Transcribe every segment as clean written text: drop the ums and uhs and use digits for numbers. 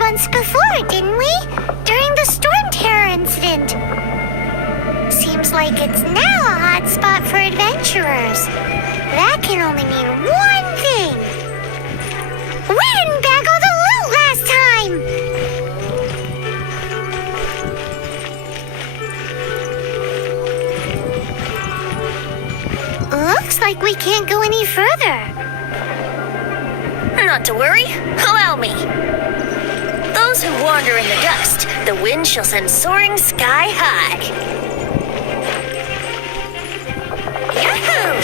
once before, didn't we? During the Storm Terror incident. Seems like it's now a hot spot for adventurers. That can only mean one thing. We didn't bag all the loot last time. Looks like we can't go any further. Not to worry. Allow me. Those who wander in the dust, the wind shall send soaring sky high. Yahoo!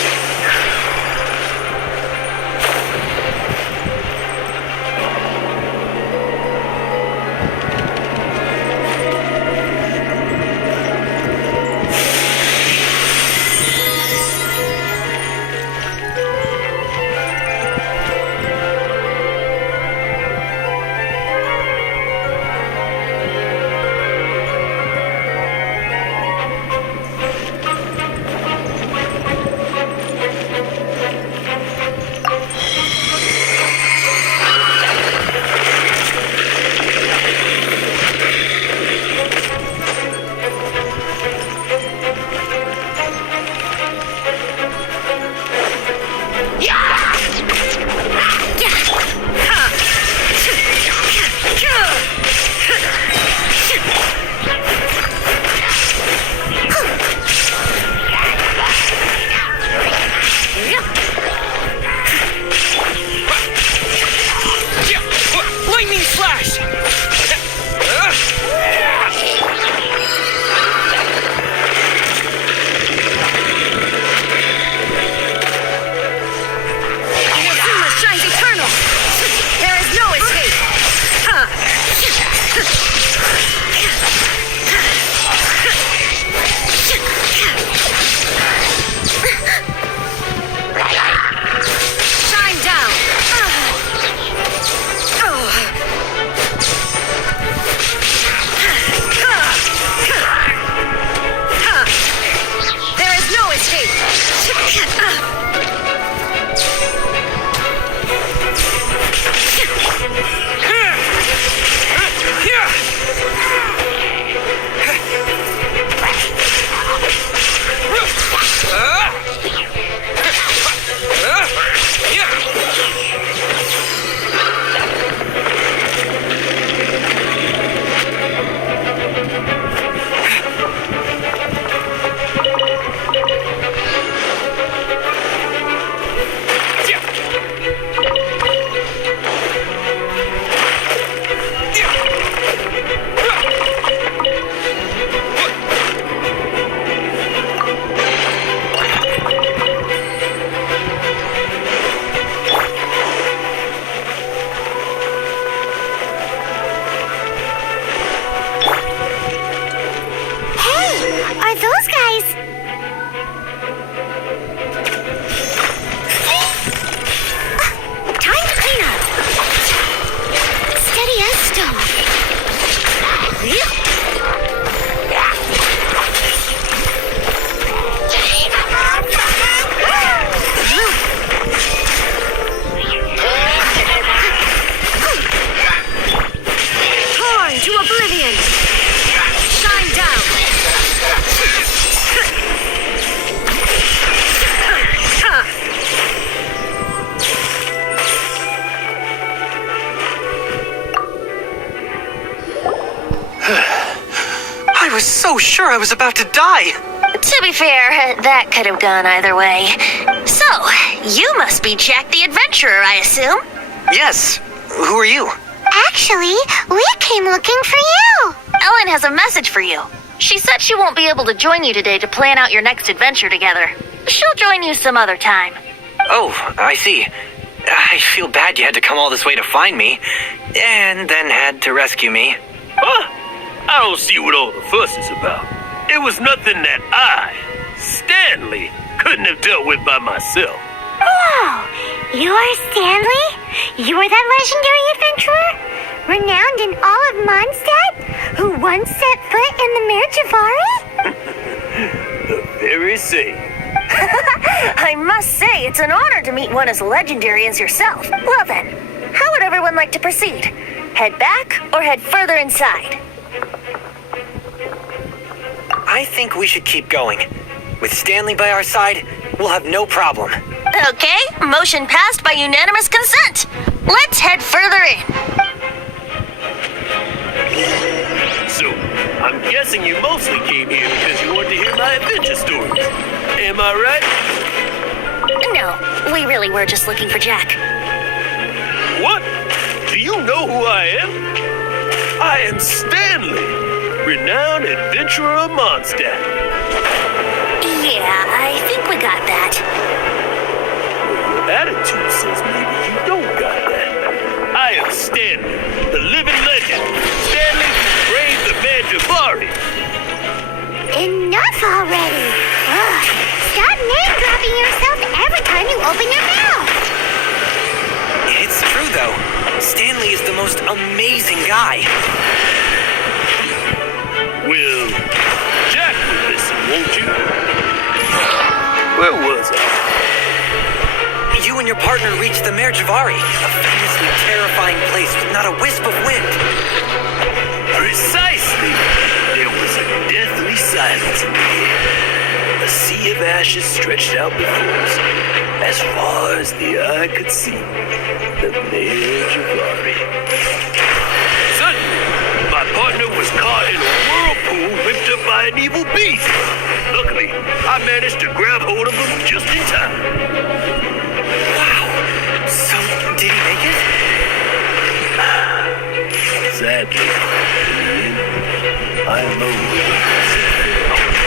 I was so sure I was about to die. To be fair, that could have gone either way. So, you must be Jack the Adventurer, I assume? Yes. Who are you? Actually, we came looking for you. Ellen has a message for you. She said she won't be able to join you today to plan out your next adventure together. She'll join you some other time. Oh, I see. I feel bad you had to come all this way to find me, and then had to rescue me. Huh? I don't see what all the fuss is about. It was nothing that I, Stanley, couldn't have dealt with by myself. Oh, you're Stanley? You were that legendary adventurer? Renowned in all of Mondstadt? Who once set foot in the Mare Javari? The very same. I must say, it's an honor to meet one as legendary as yourself. Well then, how would everyone like to proceed? Head back or head further inside? I think we should keep going. With Stanley by our side, we'll have no problem. Okay, motion passed by unanimous consent. Let's head further in. So, I'm guessing you mostly came here because you wanted to hear my adventure stories. Am I right? No, we really were just looking for Jack. What? Do you know who I am? I am Stanley, renowned adventurer of Mondstadt. Yeah, I think we got that. Your attitude says maybe you don't got that. I am Stanley, the living legend. Stanley who braved the Banjavari. Enough already! Ugh. Stop name-dropping yourself every time you open your mouth! It's true, though. Stanley is the most amazing guy. Well, Jack will listen, won't you? Where was I? You and your partner reached the Merjavari, a famously terrifying place with not a wisp of wind. Precisely. There was a deathly silence in the air. A sea of ashes stretched out before us, as far as the eye could see. The Merjavari. Suddenly, my partner was caught in a whirlpool whipped up by an evil beast. Luckily, I managed to grab hold of him just in time. Wow. So, did he make it? Sadly, in the end, I alone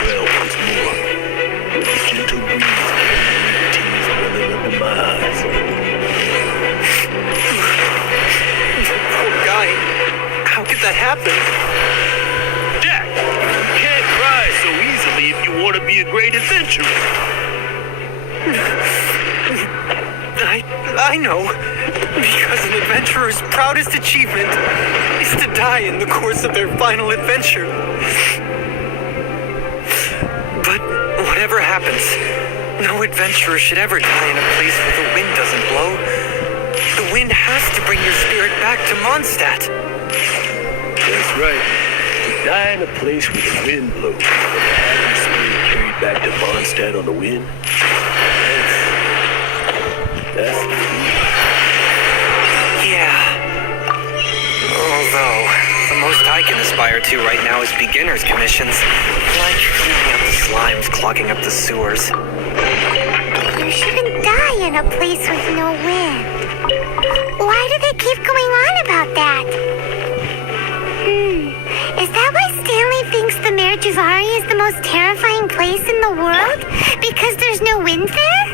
well once more, with a gentle breeze, tears welling up in my eyes. Poor guy. How could that happen? Jack, you can't cry so easily if you want to be a great adventurer. I know. Because an adventurer's proudest achievement is to die in the course of their final adventure. But whatever happens, no adventurer should ever die in a place where the wind doesn't blow. The wind has to bring your spirit back to Mondstadt. That's right. To die in a place where the wind blows, and have your spirit carried back to Mondstadt on the wind. That's the Yeah. Although, the most I can aspire to right now is beginner's commissions. Like cleaning up the slimes clogging up the sewers. You shouldn't die in a place with no wind. Why do they keep going on about that? Is that why Stanley thinks the Merjavari is the most terrifying place in the world? Because there's no wind there?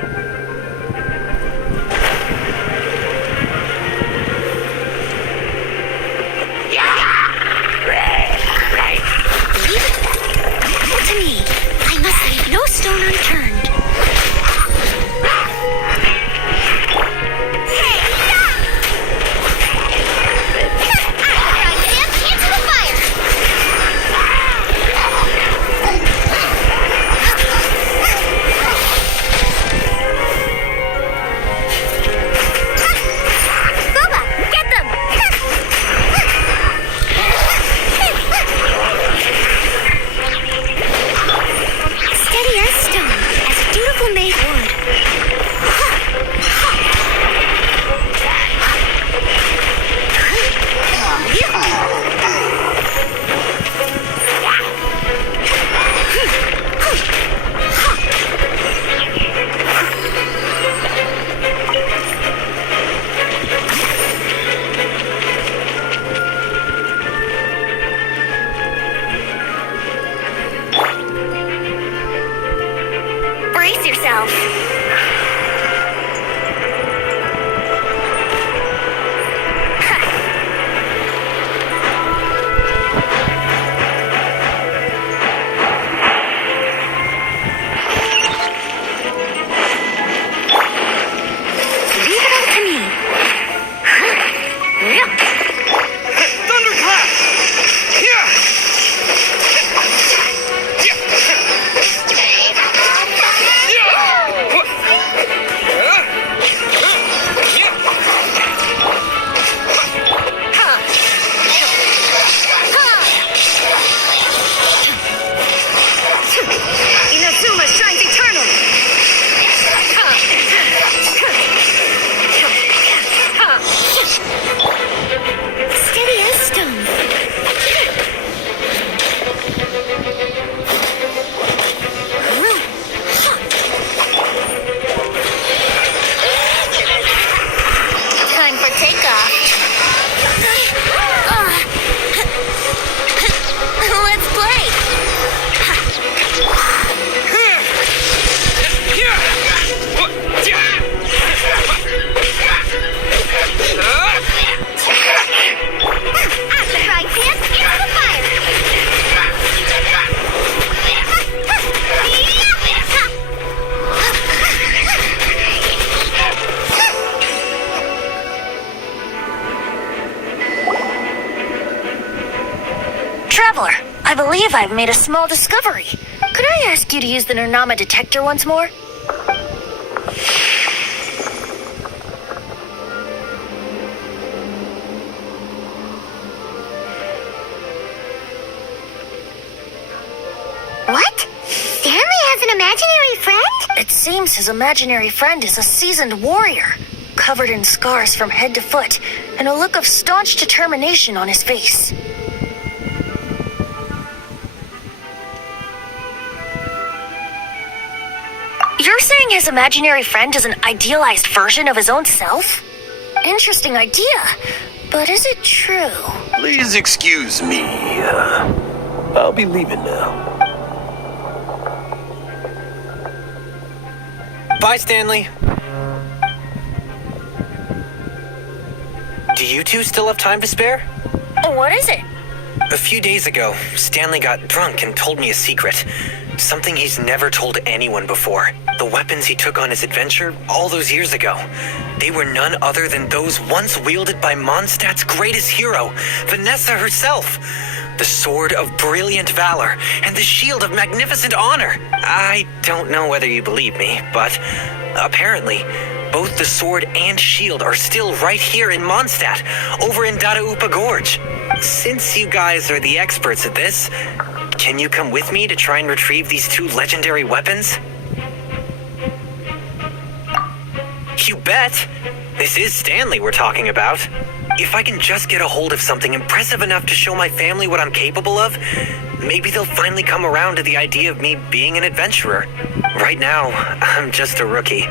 To me, I must leave no stone unturned. Steady as stone Traveler, I believe I've made a small discovery. Could I ask you to use the Nernama detector once more? What? Stanley has an imaginary friend? It seems his imaginary friend is a seasoned warrior, covered in scars from head to foot, and a look of staunch determination on his face. You're saying his imaginary friend is an idealized version of his own self? Interesting idea, but is it true? Please excuse me. I'll be leaving now. Bye, Stanley. Do you two still have time to spare? What is it? A few days ago, Stanley got drunk and told me a secret. Something he's never told anyone before. The weapons he took on his adventure all those years ago. They were none other than those once wielded by Mondstadt's greatest hero, Vanessa herself. The sword of brilliant valor and the shield of magnificent honor. I don't know whether you believe me, but apparently, both the sword and shield are still right here in Mondstadt, over in Dadaupa Gorge. Since you guys are the experts at this, can you come with me to try and retrieve these two legendary weapons? You bet! This is Stanley we're talking about. If I can just get a hold of something impressive enough to show my family what I'm capable of, maybe they'll finally come around to the idea of me being an adventurer. Right now, I'm just a rookie.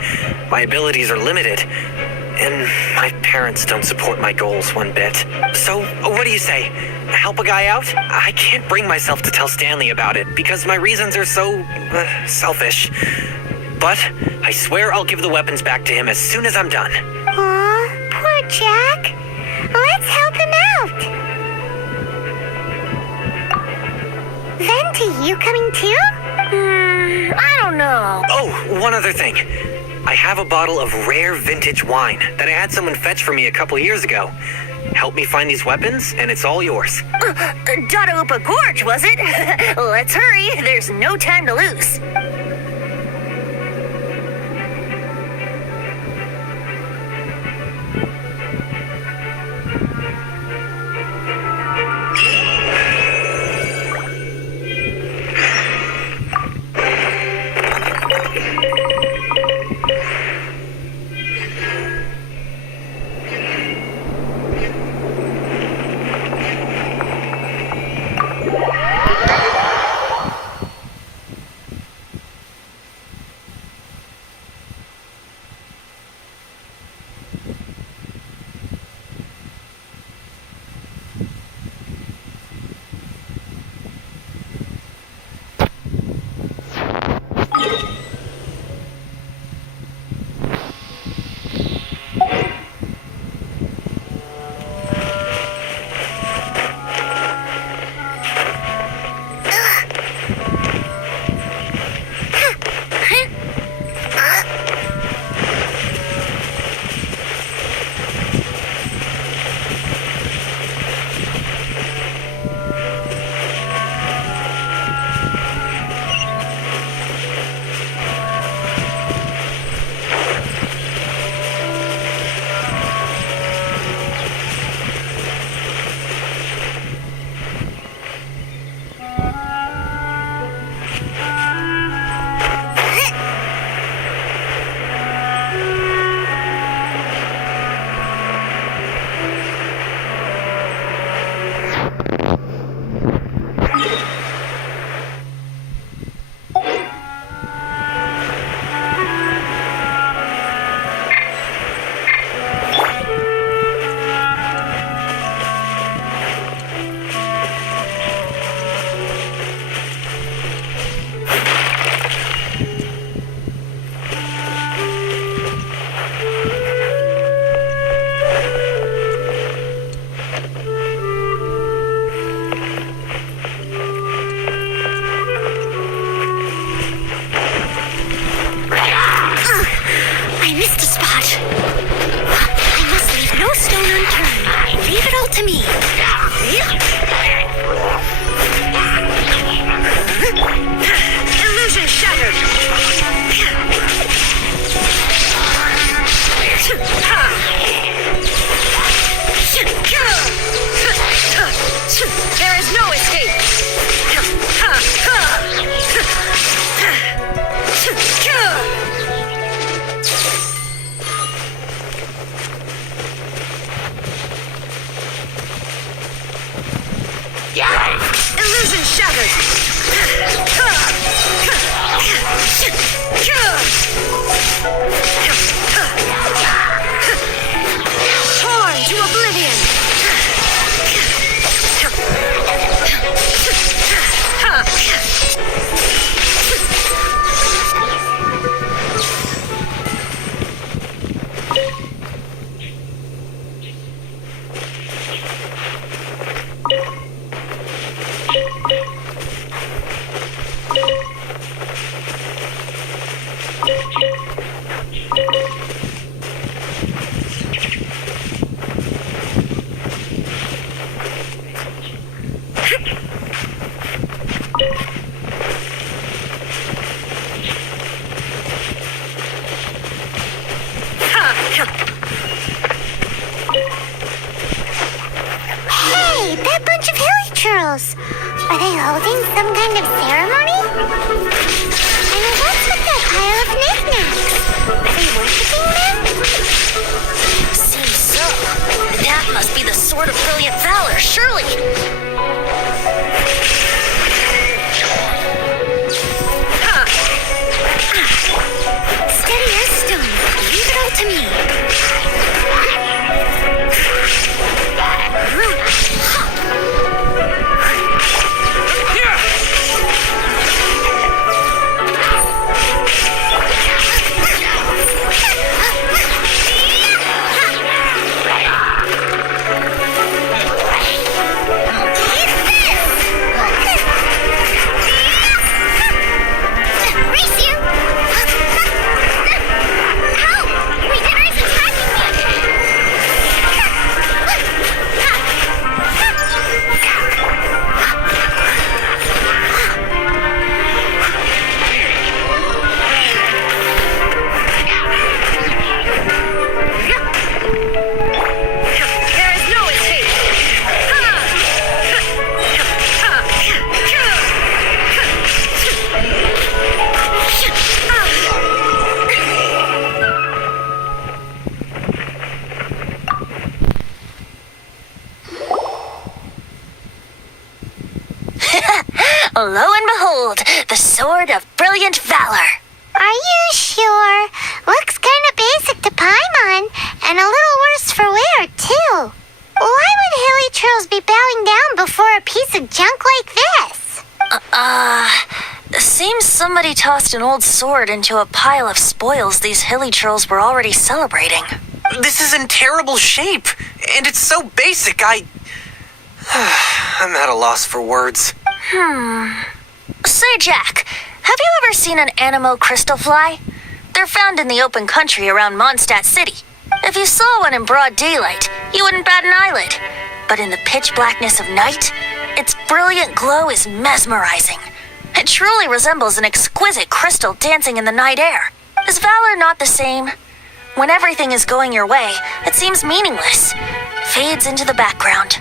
My abilities are limited, and my parents don't support my goals one bit. So, what do you say? Help a guy out? I can't bring myself to tell Stanley about it because my reasons are so selfish. But I swear I'll give the weapons back to him as soon as I'm done. Aw, poor Jack. Let's help him out. Venti, you coming too? I don't know. Oh, one other thing. I have a bottle of rare vintage wine that I had someone fetch for me a couple years ago. Help me find these weapons, and it's all yours. Dadaupa Gorge, was it? Let's hurry. There's no time to lose. Illusion shattered. Torn to oblivion. Hey, that bunch of hilly churls. Are they holding some kind of ceremony? And what's with that pile of knickknacks? Are they worshiping them? Seems so. That must be the Sword of Brilliant Valor, surely. Steady as stone. Leave it all to me. Race you! Ow! My dinner is attacking There is no escape. Lo and behold, the Sword of Brilliant Valor. Are you sure? Looks kind of basic to Paimon, and a little worse for wear, too. Why would hilly churls be bowing down before a piece of junk like this? Seems somebody tossed an old sword into a pile of spoils these hilly churls were already celebrating. This is in terrible shape, and it's so basic, I'm at a loss for words. Say, Jack, have you ever seen an Anemo crystal fly? They're found in the open country around Mondstadt City. If you saw one in broad daylight, you wouldn't bat an eyelid. But in the pitch blackness of night, its brilliant glow is mesmerizing. It truly resembles an exquisite crystal dancing in the night air. Is valor not the same? When everything is going your way, it seems meaningless, fades into the background.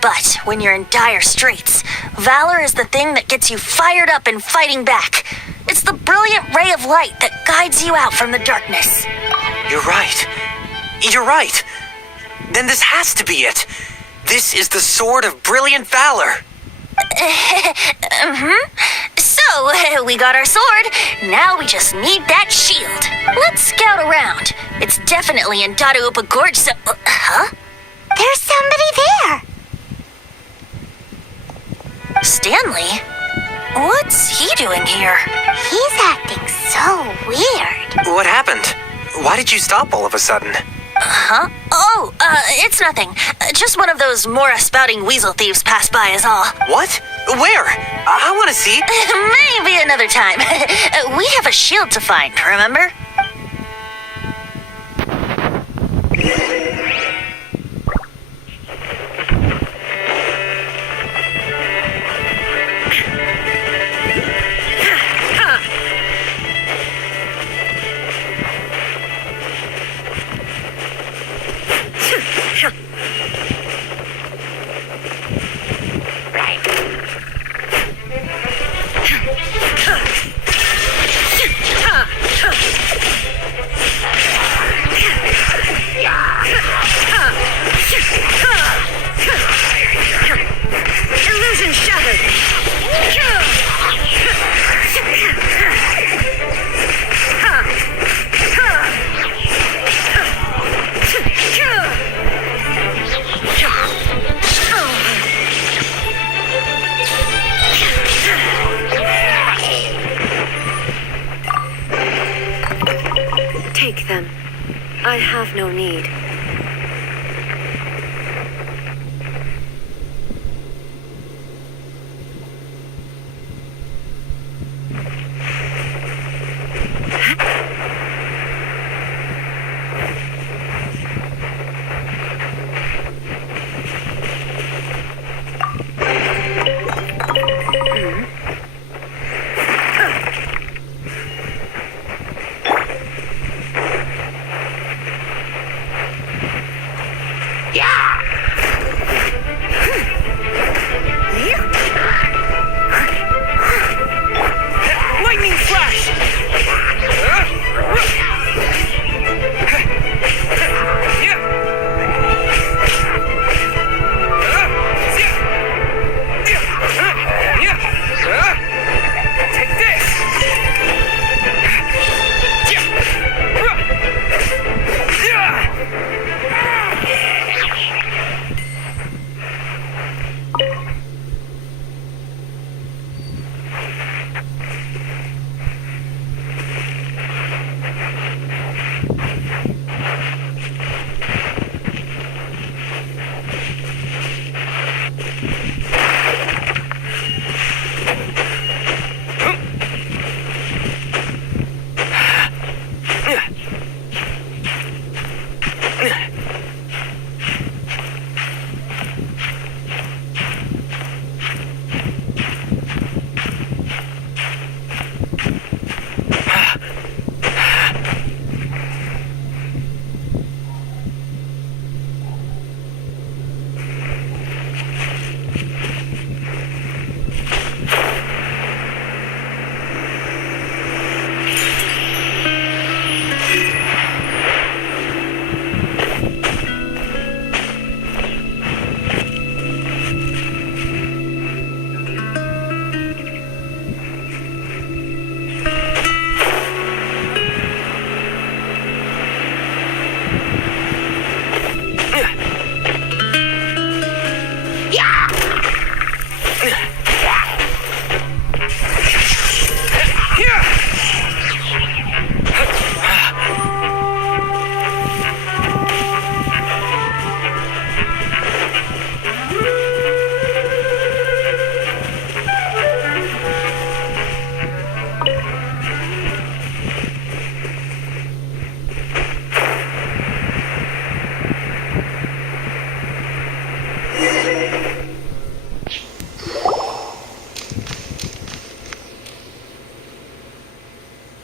But when you're in dire straits, valor is the thing that gets you fired up and fighting back. It's the brilliant ray of light that guides you out from the darkness. You're right. You're right. Then this has to be it. This is the Sword of Brilliant Valor. So, we got our sword. Now we just need that shield. Let's scout around. It's definitely in Dadaupa Gorge, so... huh? There's somebody there. Stanley? What's he doing here? He's acting so weird. What happened? Why did you stop all of a sudden? Huh? Oh, it's nothing. Just one of those Mora spouting weasel thieves passed by is all. What? Where? I want to see. Maybe another time. We have a shield to find, remember? I have no need. Lightning flash! Take this!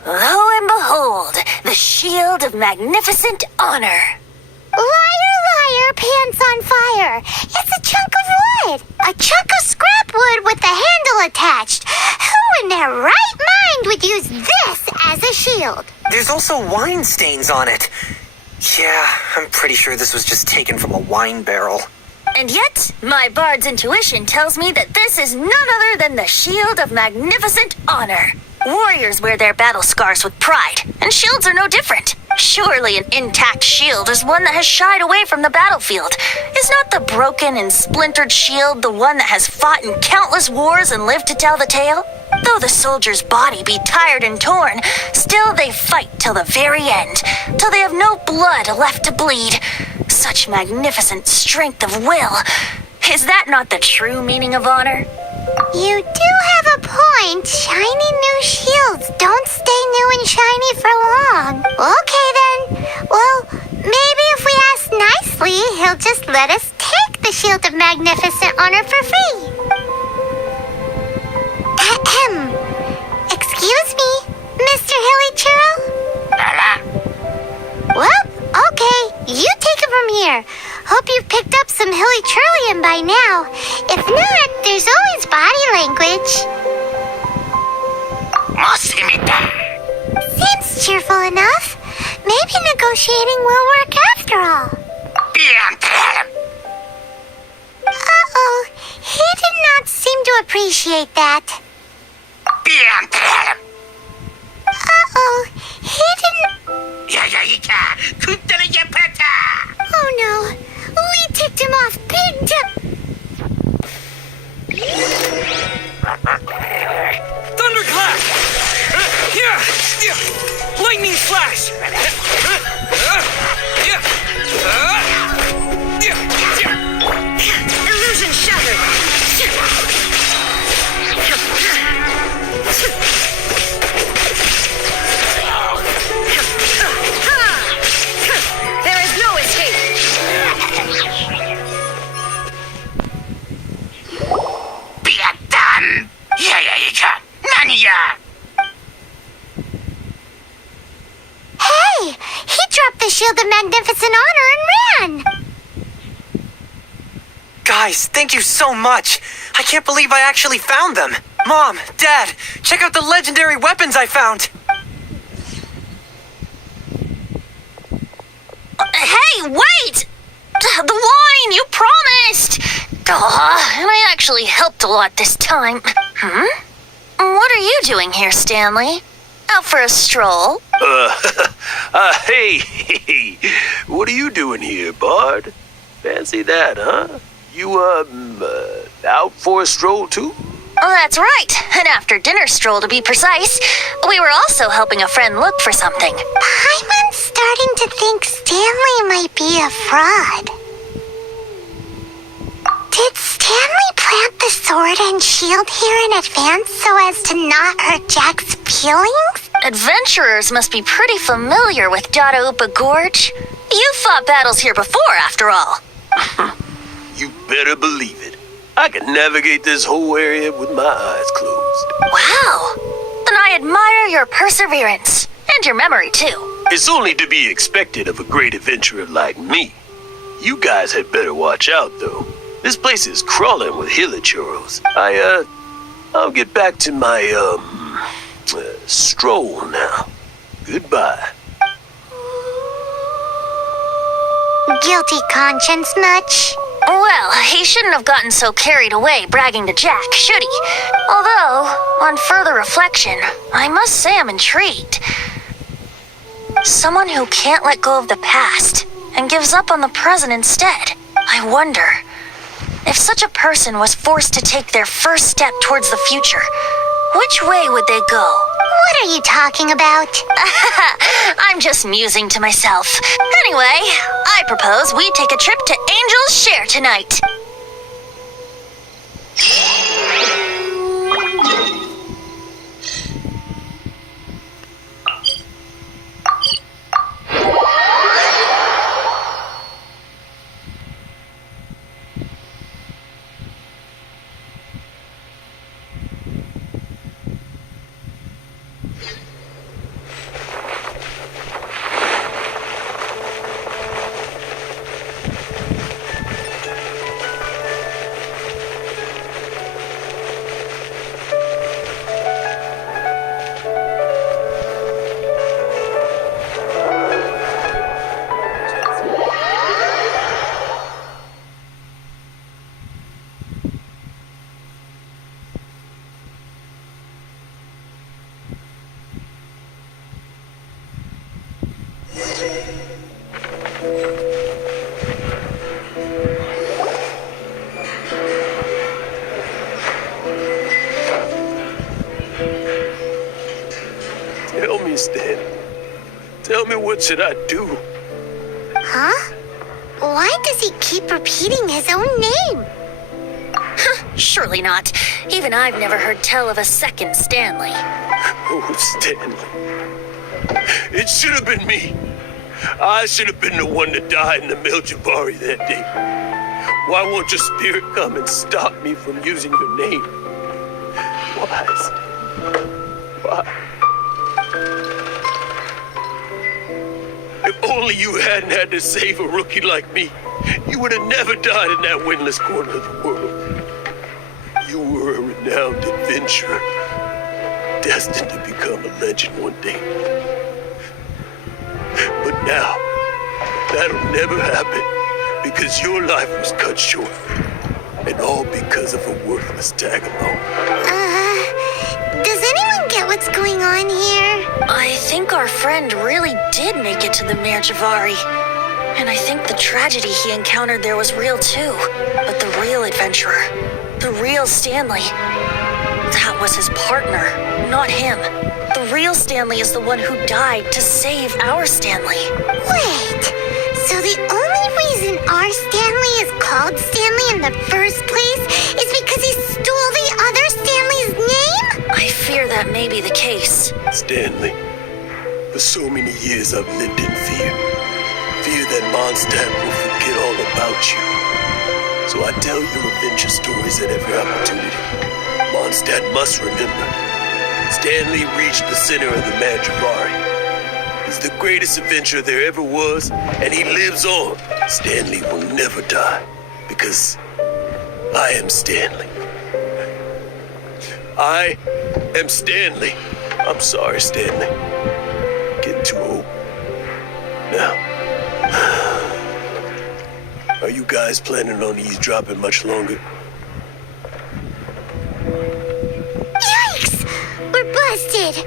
Lo and behold, the shield of magnificent honor. Liar, liar, pants on fire. It's a chunk of wood. A chunk of scrap wood with the handle attached. Who in their right mind would use this as a shield? There's also wine stains on it. Yeah, I'm pretty sure this was just taken from a wine barrel. And yet, my bard's intuition tells me that this is none other than the shield of magnificent honor. Warriors wear their battle scars with pride, and shields are no different. Surely an intact shield is one that has shied away from the battlefield. Is not the broken and splintered shield the one that has fought in countless wars and lived to tell the tale? Though the soldier's body be tired and torn, still they fight till the very end, till they have no blood left to bleed. Such magnificent strength of will. Is that not the true meaning of honor? You do have a point. Shiny new shields don't stay new and shiny for long. Okay then. Well, maybe if we ask nicely, he'll just let us take the shield of magnificent honor for free. Ahem. Excuse me, Mr. Hilly Churl? Well, okay. You take it from here. Hope you've picked up some Hilly Churlian by now. If not, there's always body language. Seems cheerful enough. Maybe negotiating will work after all. Uh-oh. He did not seem to appreciate that. Uh-oh. He didn't... Oh no. We ticked him off big time. Thunderclap! Lightning flash! fulfilled the magnificent honor and ran. Guys, thank you so much. I can't believe I actually found them. Mom, Dad, check out the legendary weapons I found. Hey, wait! The wine, you promised! And I actually helped a lot this time. What are you doing here, Stanley? Out for a stroll? Hey, what are you doing here, Bard? Fancy that, huh? You, out for a stroll too? That's right. An after-dinner stroll, to be precise. We were also helping a friend look for something. I'm starting to think Stanley might be a fraud. Did Stanley plant the sword and shield here in advance so as to not hurt Jack's feelings? Adventurers must be pretty familiar with Dada Gorge. You fought battles here before, after all. You better believe it. I can navigate this whole area with my eyes closed. Wow. Then I admire your perseverance. And your memory, too. It's only to be expected of a great adventurer like me. You guys had better watch out, though. This place is crawling with hilichurros. I'll get back to my, stroll now. Goodbye. Guilty conscience much? Well, he shouldn't have gotten so carried away bragging to Jack, should he? Although, on further reflection, I must say I'm intrigued. Someone who can't let go of the past and gives up on the present instead. I wonder, if such a person was forced to take their first step towards the future, which way would they go? What are you talking about? I'm just musing to myself. Anyway, I propose we take a trip to Angel's Share tonight. Tell me, Stan. Tell me, what should I do? Huh? Why does he keep repeating his own name? Surely not. Even I've never heard tell of a second Stanley. Oh, Stanley. It should have been me. I should have been the one to die in the Miljabari that day. Why won't your spirit come and stop me from using your name? Why, Stan? Why? If only you hadn't had to save a rookie like me, you would have never died in that windless corner of the world. You were a renowned adventurer, destined to become a legend one day. But now, that'll never happen, because your life was cut short, and all because of a worthless tagalong. Does anyone get what's going on here? I think our friend really did make it to the Mirjavari. And I think the tragedy he encountered there was real too. But the real adventurer, the real Stanley, that was his partner, not him. The real Stanley is the one who died to save our Stanley. Wait, so the only reason our Stanley is called Stanley in the first place is because he stole the other Stanley's name? I fear that may be the case. Stanley, for so many years I've lived in fear. Fear that Mondstadt will forget all about you. So I tell your adventure stories at every opportunity. Mondstadt must remember. Stanley reached the center of the Mandravari. He's the greatest adventurer there ever was, and he lives on. Stanley will never die, because I am Stanley. I am Stanley. I'm sorry, Stanley. Getting too old. Now, are you guys planning on eavesdropping much longer? Yikes! We're busted!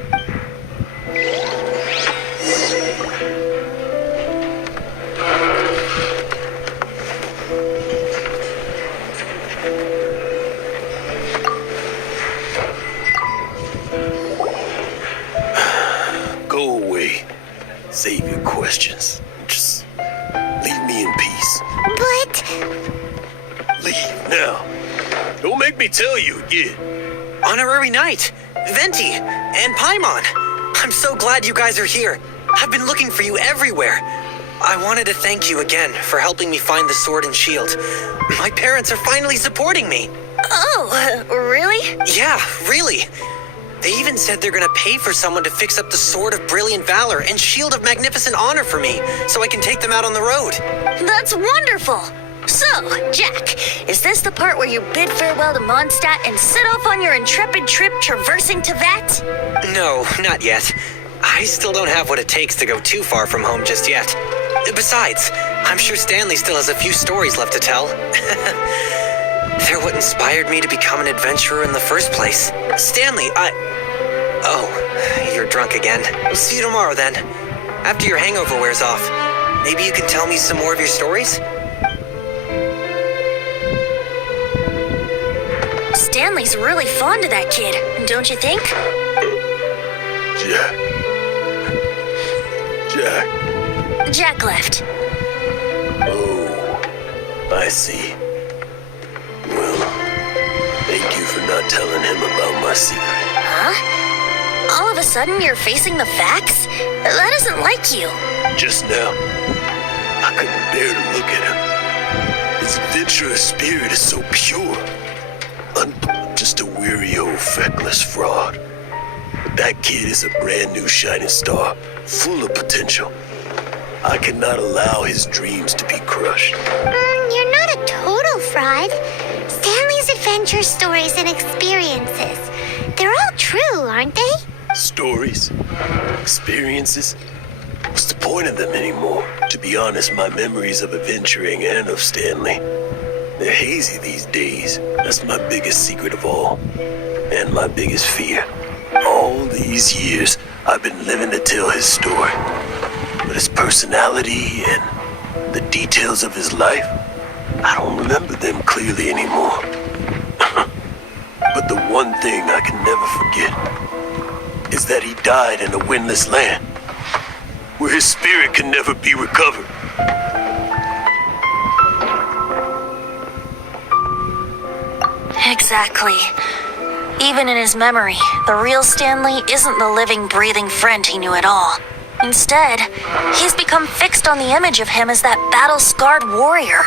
Go away. Save your questions. Just leave me in peace. But Leave now. Don't make me tell you again. Honorary Knight, Venti, and Paimon. I'm so glad you guys are here. I've been looking for you everywhere. I wanted to thank you again for helping me find the sword and shield. My parents are finally supporting me. Oh, really? Yeah, really. They even said they're gonna pay for someone to fix up the Sword of Brilliant Valor and Shield of Magnificent Honor for me, so I can take them out on the road. That's wonderful! So, Jack, is this the part where you bid farewell to Mondstadt and set off on your intrepid trip traversing to Vat? No, not yet. I still don't have what it takes to go too far from home just yet. Besides, I'm sure Stanley still has a few stories left to tell. They're what inspired me to become an adventurer in the first place. Stanley, Oh, you're drunk again. We'll see you tomorrow then. After your hangover wears off. Maybe you can tell me some more of your stories? Stanley's really fond of that kid, don't you think? Jack. Jack left. Oh, I see. Well, thank you for not telling him about my secret. Huh? All of a sudden you're facing the facts? That isn't like you. Just now, I couldn't bear to look at him. His adventurous spirit is so pure. I'm just a weary old feckless fraud. But that kid is a brand new shining star, full of potential. I cannot allow his dreams to be crushed. you're not a total fraud. Stanley's adventure stories and experiences, they're all true, aren't they? Stories, experiences. What's the point of them anymore? To be honest, my memories of adventuring and of Stanley, they're hazy these days. That's my biggest secret of all, and my biggest fear. All these years, I've been living to tell his story. But his personality and the details of his life, I don't remember them clearly anymore. But the one thing I can never forget is that he died in a windless land, where his spirit can never be recovered. Exactly. Even in his memory, the real Stanley isn't the living, breathing friend he knew at all. Instead, he's become fixed on the image of him as that battle-scarred warrior.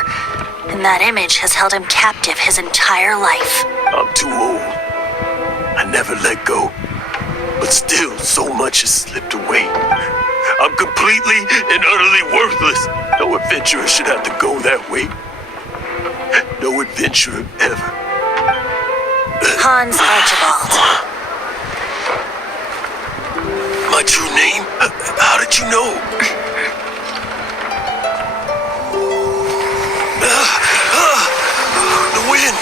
And that image has held him captive his entire life. I'm too old. I never let go. But still, so much has slipped away. I'm completely and utterly worthless. No adventurer should have to go that way. No adventurer ever. Hans Archibald. My true name? How did you know? The wind.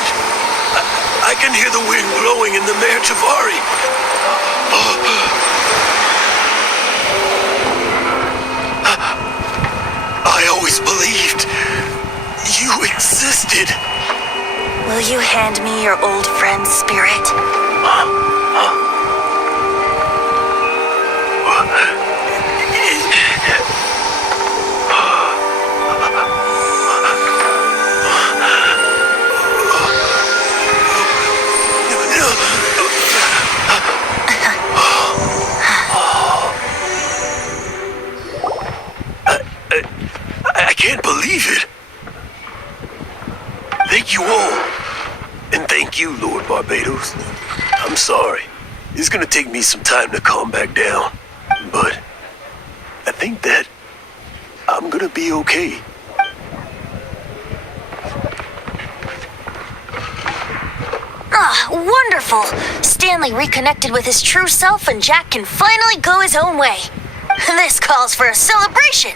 I can hear the wind blowing in the Mare Tavari. I always believed you existed. Will you hand me your old friend's spirit? I can't believe it. Thank you all. And thank you, Lord Barbatos. I'm sorry. It's gonna take me some time to calm back down. But at think that I'm gonna be okay. Ah, wonderful! Stanley reconnected with his true self and Jack can finally go his own way. This calls for a celebration.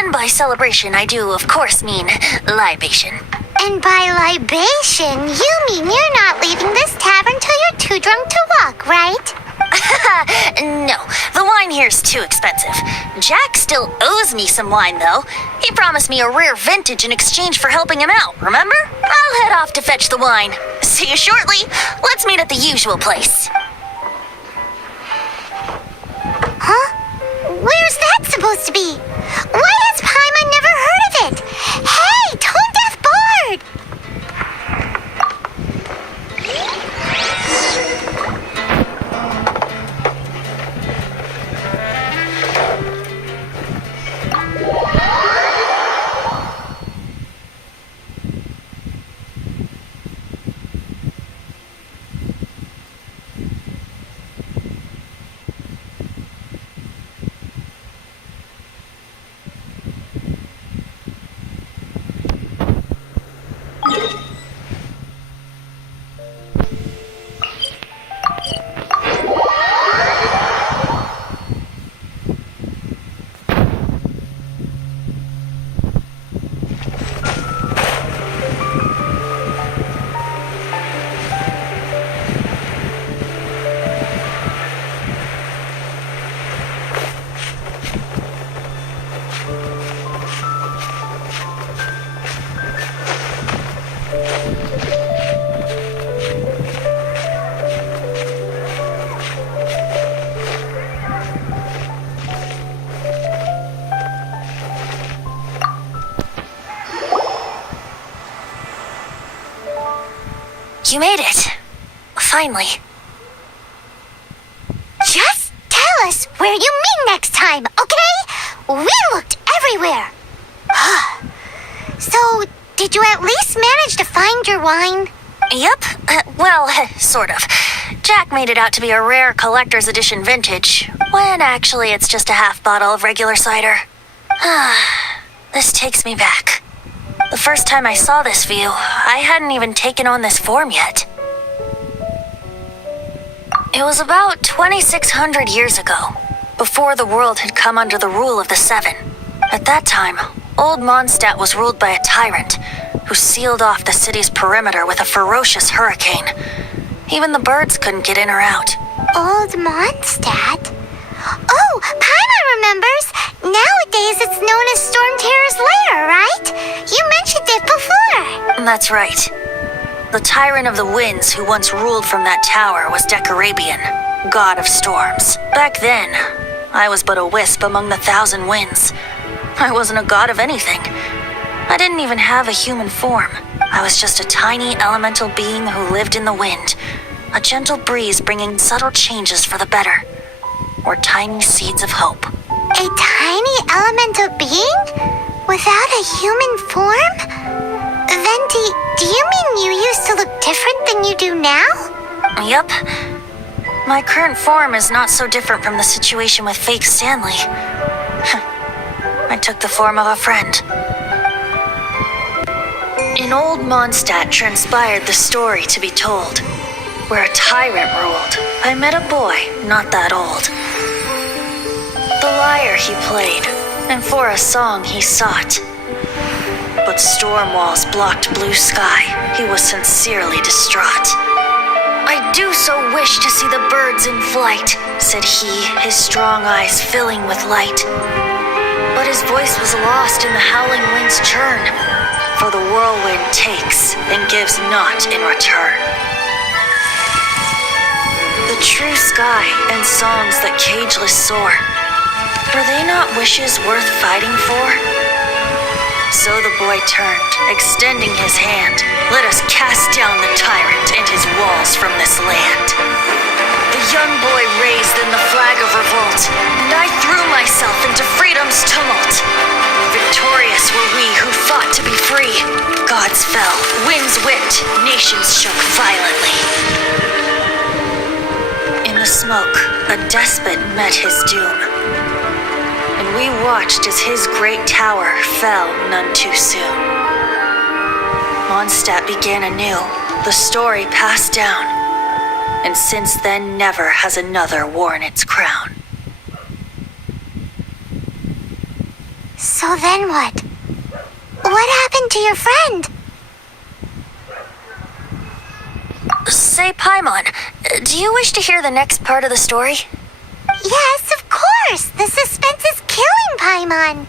And by celebration, I do, of course, mean libation. And by libation, you mean you're not leaving this tavern till you're too drunk to walk, right? No, the wine here's too expensive. Jack still owes me some wine, though. He promised me a rare vintage in exchange for helping him out, remember? I'll head off to fetch the wine. See you shortly. Let's meet at the usual place. Huh? Where's that supposed to be? Why has Paimon never heard of it? Hey, Tone Deaf Bard! You made it. Finally. Just tell us where you meet next time, okay? We looked everywhere. So, did you at least manage to find your wine? Yep. Well, sort of. Jack made it out to be a rare collector's edition vintage, when actually it's just a half bottle of regular cider. This takes me back. The first time I saw this view, I hadn't even taken on this form yet. It was about 2,600 years ago, before the world had come under the rule of the Seven. At that time, Old Mondstadt was ruled by a tyrant who sealed off the city's perimeter with a ferocious hurricane. Even the birds couldn't get in or out. Old Mondstadt? Oh, Paimon remembers. Nowadays it's known as Storm Terror's lair, right? You mentioned it before. That's right. The tyrant of the winds who once ruled from that tower was Decarabian, god of storms. Back then, I was but a wisp among the thousand winds. I wasn't a god of anything. I didn't even have a human form. I was just a tiny elemental being who lived in the wind, a gentle breeze bringing subtle changes for the better, or tiny seeds of hope. A tiny elemental being? Without a human form? Venti, do you mean you used to look different than you do now? Yep. My current form is not so different from the situation with fake Stanley. I took the form of a friend. In Old Mondstadt transpired the story to be told, where a tyrant ruled. I met a boy not that old. The lyre he played, and for a song he sought. But storm walls blocked blue sky. He was sincerely distraught. I do so wish to see the birds in flight, said he, his strong eyes filling with light. But his voice was lost in the howling wind's churn, for the whirlwind takes and gives not in return. The true sky and songs that cageless soar, were they not wishes worth fighting for? So the boy turned, extending his hand. Let us cast down the tyrant and his walls from this land. The young boy raised then the flag of revolt, and I threw myself into freedom's tumult. Victorious were we who fought to be free. Gods fell, winds whipped, nations shook violently. In the smoke, a despot met his doom. and we watched as his great tower fell none too soon. Mondstadt began anew, the story passed down, and since then never has another worn its crown. So then what? What happened to your friend? Say, Paimon, do you wish to hear the next part of the story? Yes, of course! The suspense is killing Paimon!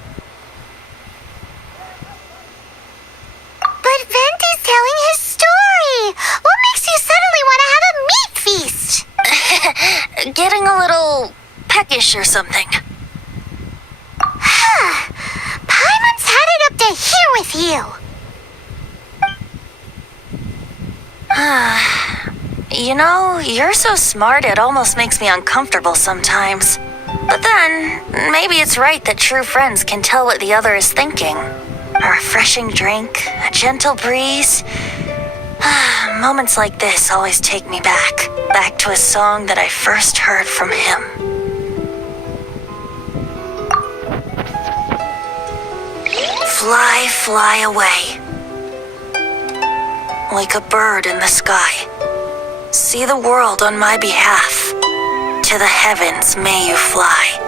But Venti's telling his story! What makes you suddenly want to have a meat feast? Getting a little peckish or something. Paimon's had it up to here with you! You know, you're so smart it almost makes me uncomfortable sometimes. But then, maybe it's right that true friends can tell what the other is thinking. A refreshing drink, a gentle breeze. Moments like this always take me back to a song that I first heard from him. Fly, fly away. Like a bird in the sky. See the world on my behalf. To the heavens may you fly.